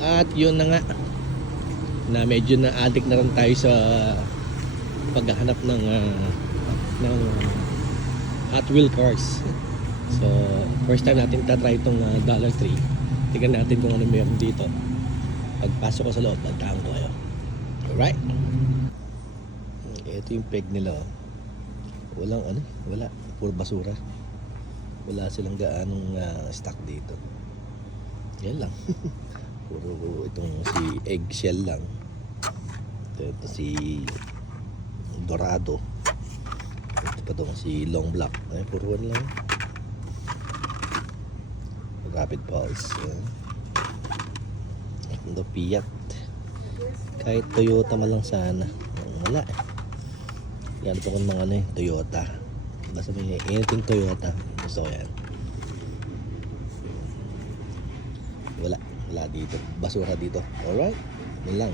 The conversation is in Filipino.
At yun na nga, na medyo na-addict na rin tayo sa paghahanap ng Hot Wheel cars. So first time natin tatry itong Dollar Tree. Tignan natin kung ano meron dito. Pagpasok ko sa loob, bantahan ko kayo. Alright. Ito yung peg nila. Walang ano, wala. Puro basura. Wala silang gaanong stock dito. Yan lang. Puro itong si eggshell lang. Ito si Dorado. Ito pa itong si Long Black. Ay, puro ano lang. Rapid Pulse. Ito Fiat. Kahit Toyota man lang sana. Wala eh. Yan ito kung mga ano eh, Toyota. Basta may anything Toyota. Gusto ko yan. Wala dito. Basura dito. Alright. Yan lang.